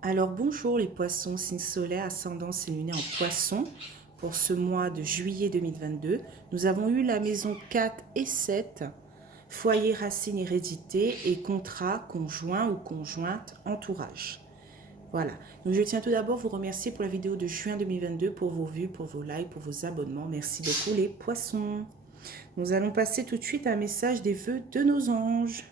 Alors bonjour les poissons, signe solaire, ascendance et lunaire en poisson. Pour ce mois de juillet 2022, nous avons eu la maison 4 et 7, foyer, racine, hérédité et contrat, conjoint ou conjointe, entourage. Voilà. Donc je tiens tout d'abord à vous remercier pour la vidéo de juin 2022, pour vos vues, pour vos likes, pour vos abonnements. Merci beaucoup les poissons. Nous allons passer tout de suite à un message des vœux de nos anges.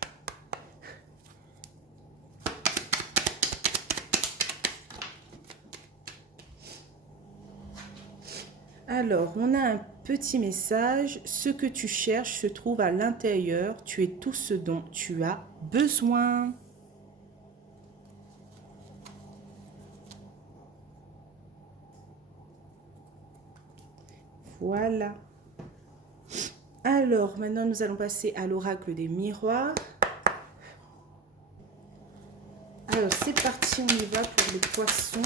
Alors, on a un petit message. Ce que tu cherches se trouve à l'intérieur. Tu es tout ce dont tu as besoin. Voilà. Alors, maintenant, nous allons passer à l'oracle des miroirs. Alors, c'est parti, on y va pour les poissons.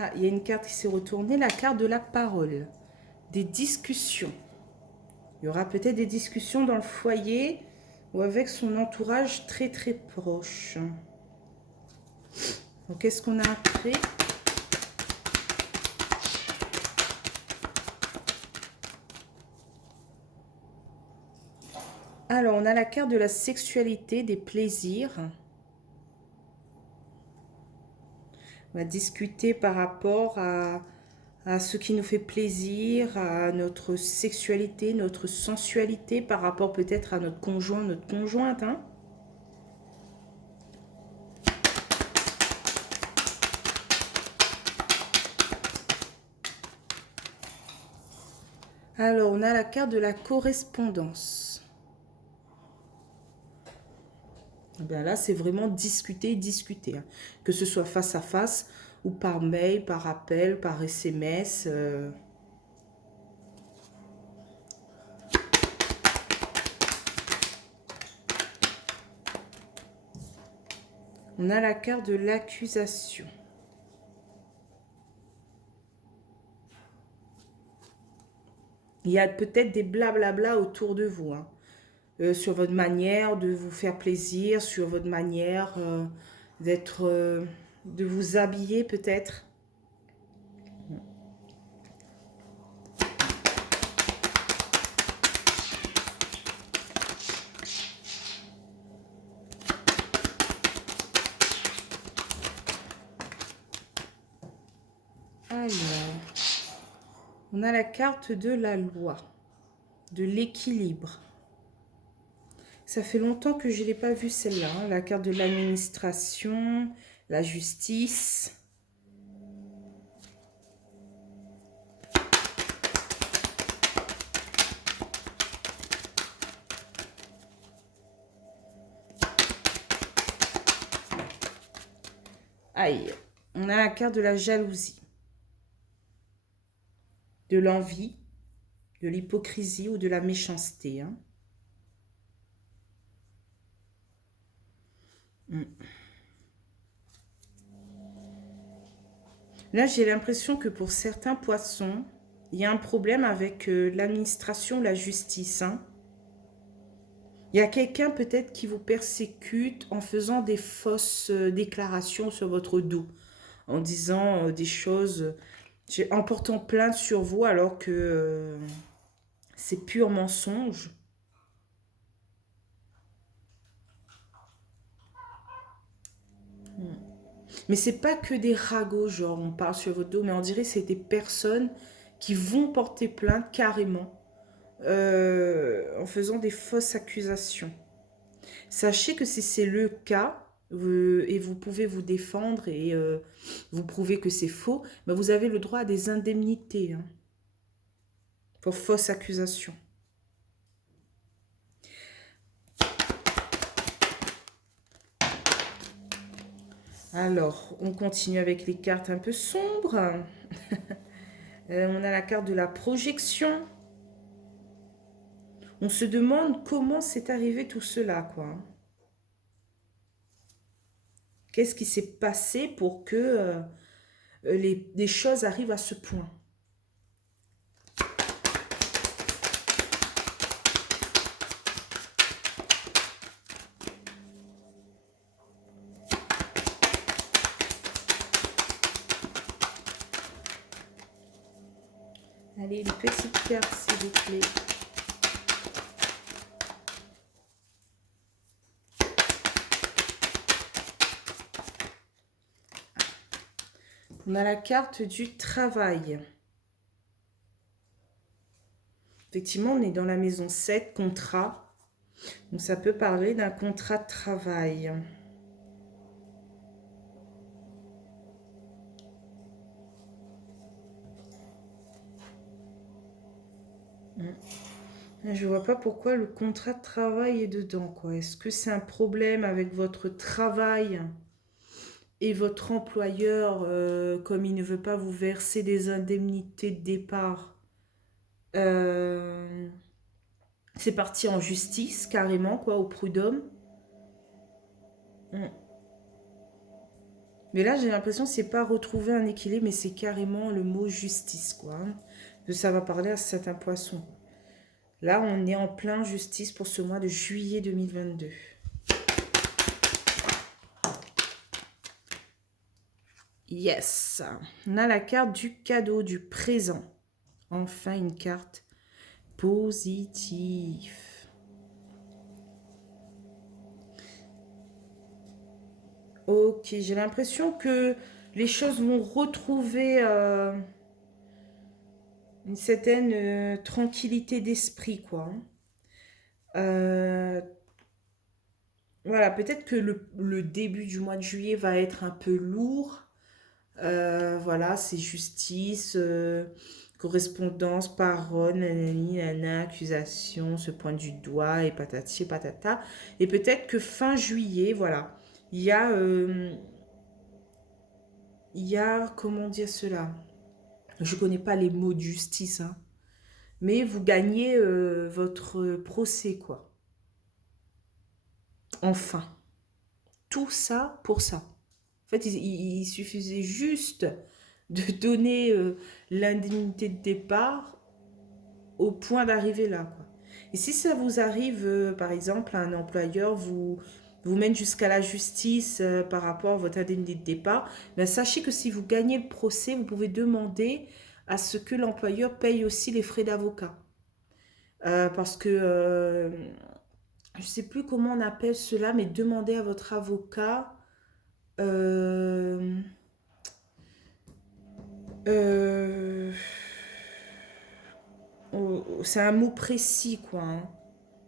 Ah, il y a une carte qui s'est retournée, la carte de la parole. Des discussions. Il y aura peut-être des discussions dans le foyer ou avec son entourage très très proche. Donc, qu'est-ce qu'on a après ? Alors, on a la carte de la sexualité, des plaisirs. On va discuter par rapport à ce qui nous fait plaisir, à notre sexualité, notre sensualité, par rapport peut-être à notre conjoint, notre conjointe. Hein. Alors, on a la carte de la correspondance. Eh bien là, c'est vraiment discuter, discuter. Hein. Que ce soit face à face ou par mail, par appel, par SMS. On a la carte de l'accusation. Il y a peut-être des blablabla autour de vous. Hein. Sur votre manière de vous faire plaisir, sur votre manière de vous habiller peut-être. Alors, on a la carte de la loi, de l'équilibre. Ça fait longtemps que je n'ai pas vu celle-là. Hein. La carte de l'administration, la justice. Aïe, on a la carte de la jalousie, de l'envie, de l'hypocrisie ou de la méchanceté. Hein. Là, j'ai l'impression que pour certains poissons, il y a un problème avec l'administration, la justice. Hein. Il y a quelqu'un peut-être qui vous persécute en faisant des fausses déclarations sur votre dos, en disant des choses, en portant plainte sur vous alors que c'est pur mensonge. Mais c'est pas que des ragots, genre on parle sur votre dos, mais on dirait que c'est des personnes qui vont porter plainte carrément en faisant des fausses accusations. Sachez que si c'est le cas, et vous pouvez vous défendre et vous prouver que c'est faux, ben vous avez le droit à des indemnités hein, pour fausses accusations. Alors, on continue avec les cartes un peu sombres. On a la carte de la projection. On se demande comment c'est arrivé tout cela, quoi. Qu'est-ce qui s'est passé pour que les choses arrivent à ce point? Allez, une petite carte, s'il vous plaît. On a la carte du travail. Effectivement, on est dans la maison 7, contrat. Donc, ça peut parler d'un contrat de travail. Je ne vois pas pourquoi le contrat de travail est dedans, quoi. Est-ce que c'est un problème avec votre travail et votre employeur, comme il ne veut pas vous verser des indemnités de départ, c'est parti en justice, carrément, quoi, au prud'homme. Mais là, j'ai l'impression que c'est pas retrouver un équilibre, mais c'est carrément le mot justice, quoi. Que ça va parler à certains poissons. Là, on est en plein justice pour ce mois de juillet 2022. Yes. On a la carte du cadeau, du présent. Enfin, une carte positive. Ok, j'ai l'impression que les choses vont retrouver une certaine tranquillité d'esprit, quoi. Voilà, peut-être que le début du mois de juillet va être un peu lourd. Voilà, c'est justice, correspondance, parole, nanani, nana, accusation, se pointe du doigt et patati et patata. Et peut-être que fin juillet, voilà, il y a, comment dire cela? Je ne connais pas les mots de justice, hein, mais vous gagnez votre procès, quoi. Enfin, tout ça pour ça. En fait, il suffisait juste de donner l'indemnité de départ au point d'arriver là, quoi. Et si ça vous arrive, par exemple, un employeur vous mène jusqu'à la justice par rapport à votre indemnité de départ, ben, sachez que si vous gagnez le procès, vous pouvez demander à ce que l'employeur paye aussi les frais d'avocat. Parce que je ne sais plus comment on appelle cela, mais demandez à votre avocat. euh, euh, c'est un mot précis, quoi, hein.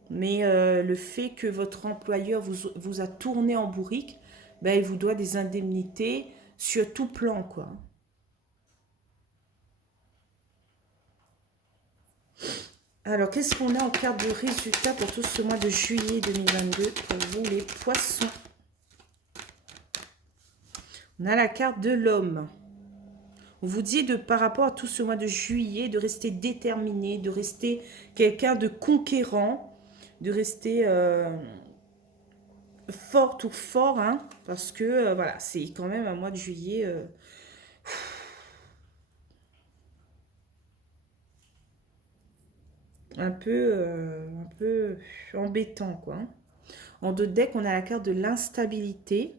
Mais le fait que votre employeur vous a tourné en bourrique, ben, il vous doit des indemnités sur tout plan, quoi. Alors, qu'est-ce qu'on a en carte de résultat pour tout ce mois de juillet 2022 pour vous, les poissons? On a la carte de l'homme. On vous dit par rapport à tout ce mois de juillet, de rester déterminé, de rester quelqu'un de conquérant, de rester forte ou fort, hein, parce que voilà, c'est quand même un mois de juillet un peu embêtant, quoi, hein. En deux decks, on a la carte de l'instabilité.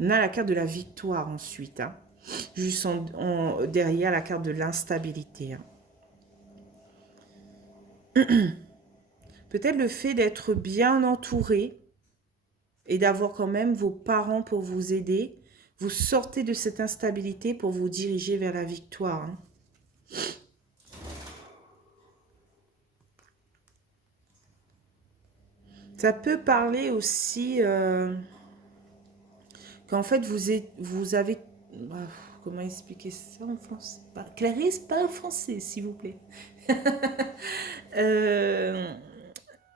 On a la carte de la victoire ensuite, hein. Juste derrière la carte de l'instabilité, hein. Peut-être le fait d'être bien entouré et d'avoir quand même vos parents pour vous aider. Vous sortez de cette instabilité pour vous diriger vers la victoire, hein. Ça peut parler aussi qu'en fait vous avez... comment expliquer ça en français? Clarisse, pas en français, s'il vous plaît.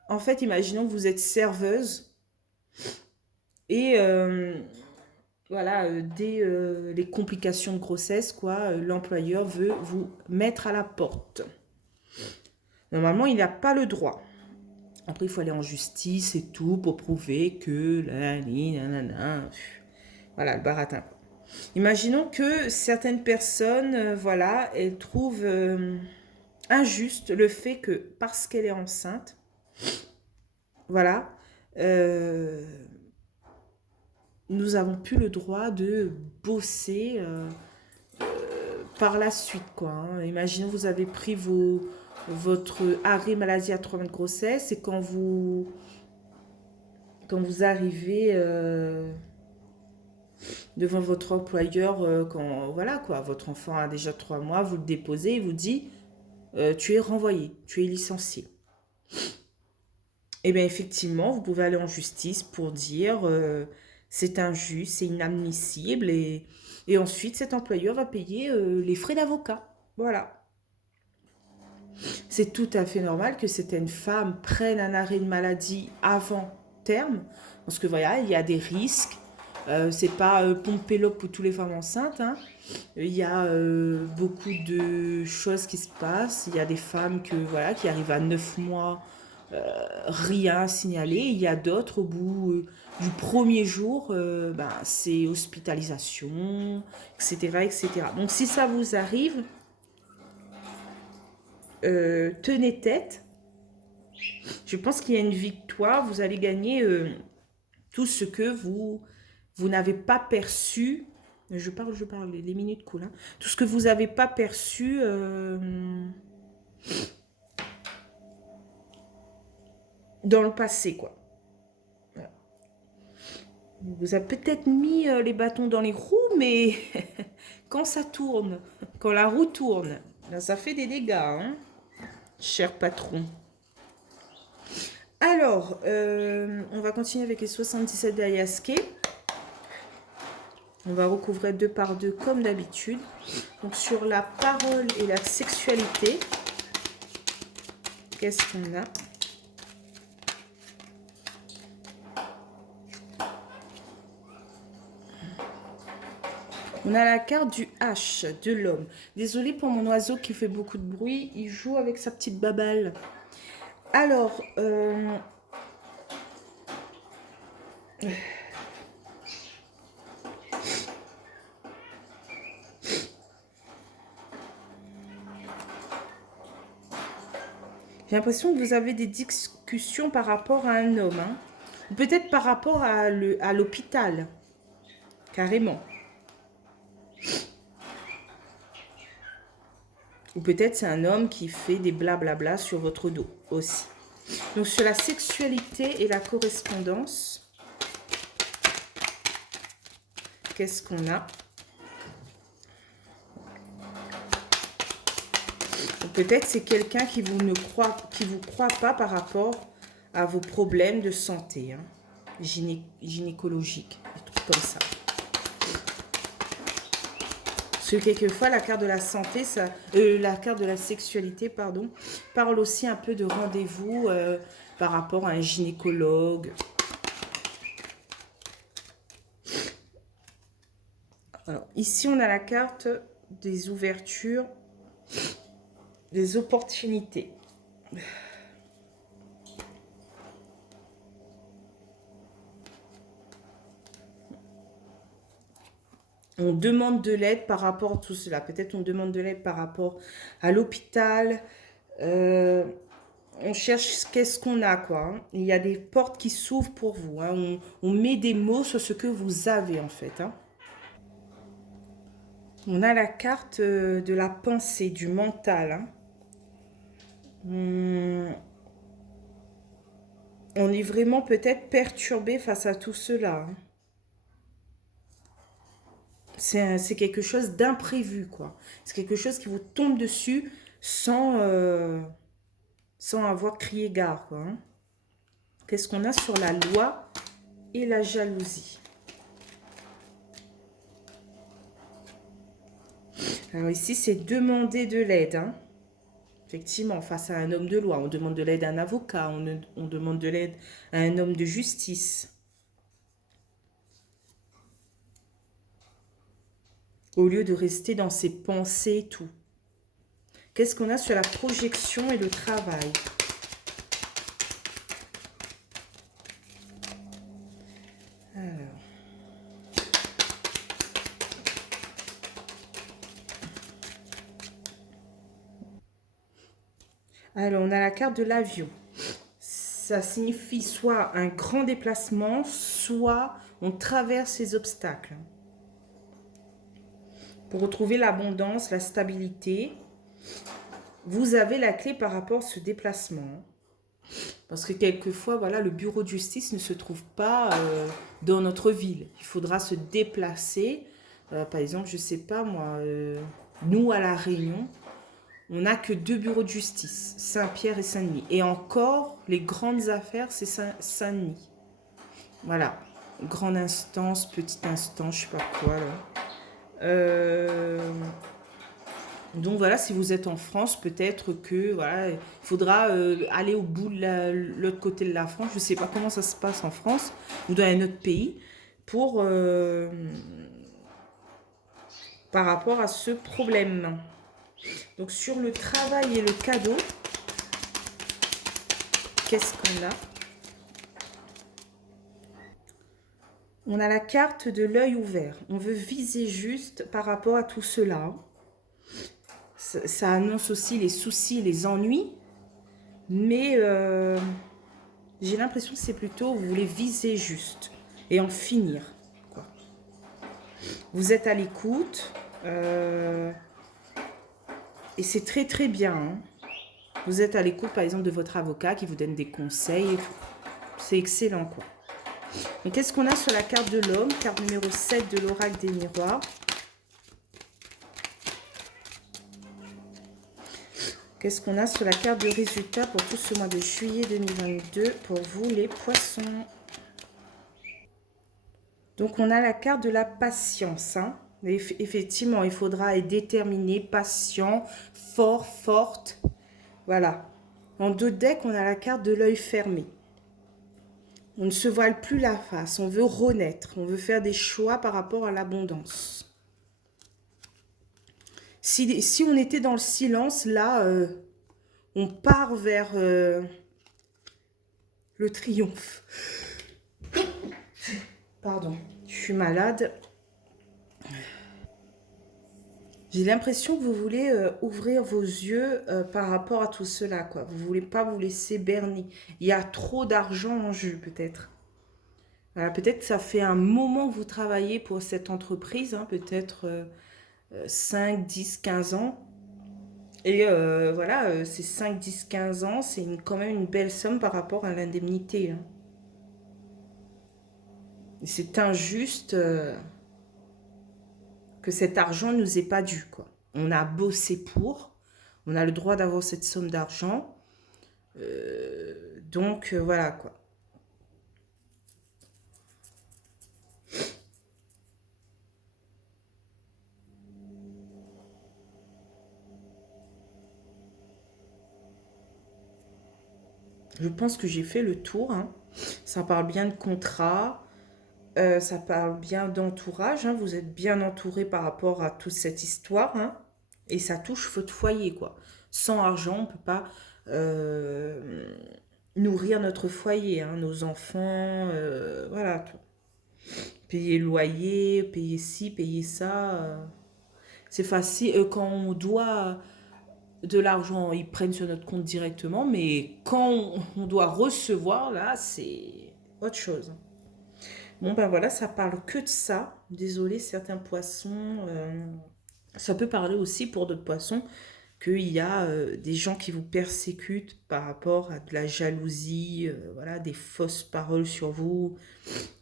En fait, imaginons que vous êtes serveuse et voilà, dès les complications de grossesse, quoi, l'employeur veut vous mettre à la porte. Normalement, il n'a pas le droit. Après, il faut aller en justice et tout pour prouver que nanana. Voilà, le baratin. Imaginons que certaines personnes, voilà, elles trouvent injuste le fait que parce qu'elle est enceinte, voilà, euh, nous avons plus le droit de bosser par la suite, quoi. Hein. Imaginons vous avez pris votre arrêt maladie à 3 mois de grossesse et quand vous arrivez devant votre employeur, quand voilà quoi, votre enfant a déjà 3 mois, vous le déposez, il vous dit tu es renvoyé, tu es licencié. Eh bien, effectivement, vous pouvez aller en justice pour dire c'est injuste, c'est inadmissible et ensuite cet employeur va payer les frais d'avocat. Voilà. C'est tout à fait normal que certaines femmes prennent un arrêt de maladie avant terme parce que voilà, il y a des risques. C'est pas pomper l'eau pour toutes les femmes enceintes. Hein. Il y a beaucoup de choses qui se passent. Il y a des femmes voilà, qui arrivent à 9 mois, rien signalé. Il y a d'autres, au bout du premier jour, ben, c'est hospitalisation, etc., etc. Donc si ça vous arrive, tenez tête. Je pense qu'il y a une victoire. Vous allez gagner tout ce que vous n'avez pas perçu. Je parle, les minutes coulent. Hein. Tout ce que vous n'avez pas perçu dans le passé, quoi. Voilà. Vous avez peut-être mis les bâtons dans les roues, mais quand ça tourne, quand la roue tourne, là, ça fait des dégâts, hein, cher patron. Alors, on va continuer avec les 77 d'Ayaske. On va recouvrir 2 par 2 comme d'habitude. Donc, sur la parole et la sexualité, qu'est-ce qu'on a ? On a la carte du H, de l'homme. Désolée pour mon oiseau qui fait beaucoup de bruit. Il joue avec sa petite babale. Alors, j'ai l'impression que vous avez des discussions par rapport à un homme. Hein. Ou peut-être par rapport à l'hôpital. Carrément. Ou peut-être c'est un homme qui fait des blablabla sur votre dos aussi. Donc sur la sexualité et la correspondance, qu'est-ce qu'on a? Peut-être c'est quelqu'un qui vous croit pas par rapport à vos problèmes de santé, hein, gynécologiques, des trucs comme ça. Parce que quelquefois la carte de la santé, la carte de la sexualité, pardon, parle aussi un peu de rendez-vous par rapport à un gynécologue. Alors, ici on a la carte des ouvertures, des opportunités. On demande de l'aide par rapport à tout cela. Peut-être on demande de l'aide par rapport à l'hôpital. On cherche qu'est-ce qu'on a, quoi. Hein. Il y a des portes qui s'ouvrent pour vous. Hein. On met des mots sur ce que vous avez, en fait. Hein. On a la carte de la pensée, du mental. Hein. On est vraiment peut-être perturbé face à tout cela. Hein. C'est quelque chose d'imprévu, quoi. C'est quelque chose qui vous tombe dessus sans avoir crié gare, quoi. Hein. Qu'est-ce qu'on a sur la loi et la jalousie? Alors ici, c'est demander de l'aide. Hein. Effectivement, face à un homme de loi, on demande de l'aide à un avocat, on demande de l'aide à un homme de justice. Au lieu de rester dans ses pensées et tout. Qu'est-ce qu'on a sur la projection et le travail? Alors, on a la carte de l'avion. Ça signifie soit un grand déplacement, soit on traverse les obstacles. Pour retrouver l'abondance, la stabilité, vous avez la clé par rapport à ce déplacement. Parce que quelquefois, voilà, le bureau de justice ne se trouve pas dans notre ville. Il faudra se déplacer. Par exemple, je ne sais pas moi, nous à La Réunion, on n'a que 2 bureaux de justice, Saint-Pierre et Saint-Denis. Et encore, les grandes affaires, c'est Saint-Denis. Voilà, grande instance, petite instance, je ne sais pas quoi là. Donc voilà, si vous êtes en France, peut-être que voilà, il faudra aller au bout de l'autre côté de la France. Je ne sais pas comment ça se passe en France ou dans un autre pays pour par rapport à ce problème. Donc sur le travail et le cadeau, qu'est-ce qu'on a? On a la carte de l'œil ouvert. On veut viser juste par rapport à tout cela. Ça annonce aussi les soucis, les ennuis. Mais j'ai l'impression que c'est plutôt, vous voulez viser juste et en finir, quoi. Vous êtes à l'écoute. Et c'est très très bien. Hein. Vous êtes à l'écoute, par exemple, de votre avocat qui vous donne des conseils et tout. C'est excellent, quoi. Mais qu'est-ce qu'on a sur la carte de l'homme? Carte numéro 7 de l'oracle des miroirs. Qu'est-ce qu'on a sur la carte de résultat pour tout ce mois de juillet 2022 pour vous, les poissons? Donc, on a la carte de la patience. Hein. Effectivement, il faudra être déterminé, patient, fort, forte. Voilà. En 2 decks, on a la carte de l'œil fermé. On ne se voile plus la face. On veut renaître. On veut faire des choix par rapport à l'abondance. Si on était dans le silence, là, on part vers le triomphe. Pardon, je suis malade. J'ai l'impression que vous voulez ouvrir vos yeux par rapport à tout cela, quoi. Vous ne voulez pas vous laisser berner. Il y a trop d'argent en jeu, peut-être. Voilà, peut-être que ça fait un moment que vous travaillez pour cette entreprise, hein, peut-être 5, 10, 15 ans. Et voilà, ces 5, 10, 15 ans, c'est quand même une belle somme par rapport à l'indemnité. Hein. C'est injuste que cet argent ne nous est pas dû, quoi. On a bossé pour, on a le droit d'avoir cette somme d'argent. Donc, voilà, quoi. Je pense que j'ai fait le tour. Hein. Ça parle bien de contrat, ça parle bien d'entourage. Hein. Vous êtes bien entouré par rapport à toute cette histoire. Hein. Et ça touche votre foyer, quoi. Sans argent, on ne peut pas nourrir notre foyer, hein, nos enfants, voilà. Tout. Payer le loyer, payer ci, payer ça. C'est facile. Quand on doit de l'argent, ils prennent sur notre compte directement, mais quand on doit recevoir, là, c'est autre chose. Bon, ben voilà, ça parle que de ça. Désolé, certains poissons. Ça peut parler aussi pour d'autres poissons qu'il y a des gens qui vous persécutent par rapport à de la jalousie, voilà, des fausses paroles sur vous.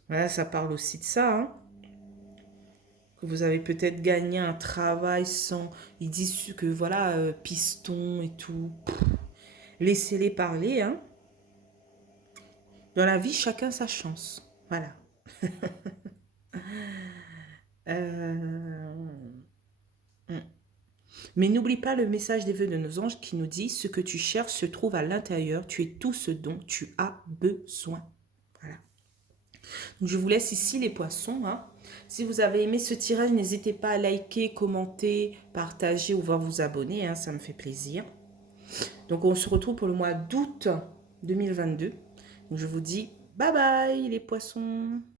Voilà, ça parle aussi de ça. Hein. Que vous avez peut-être gagné un travail sans... Ils disent que voilà, piston et tout. Laissez-les parler. Hein. Dans la vie, chacun sa chance. Voilà. Mais n'oublie pas le message des vœux de nos anges qui nous dit « Ce que tu cherches se trouve à l'intérieur. Tu es tout ce dont tu as besoin. » Voilà. Donc, je vous laisse ici les poissons. Hein. Si vous avez aimé ce tirage, n'hésitez pas à liker, commenter, partager ou voir vous abonner. Hein, ça me fait plaisir. Donc, on se retrouve pour le mois d'août 2022. Donc, je vous dis bye bye les poissons.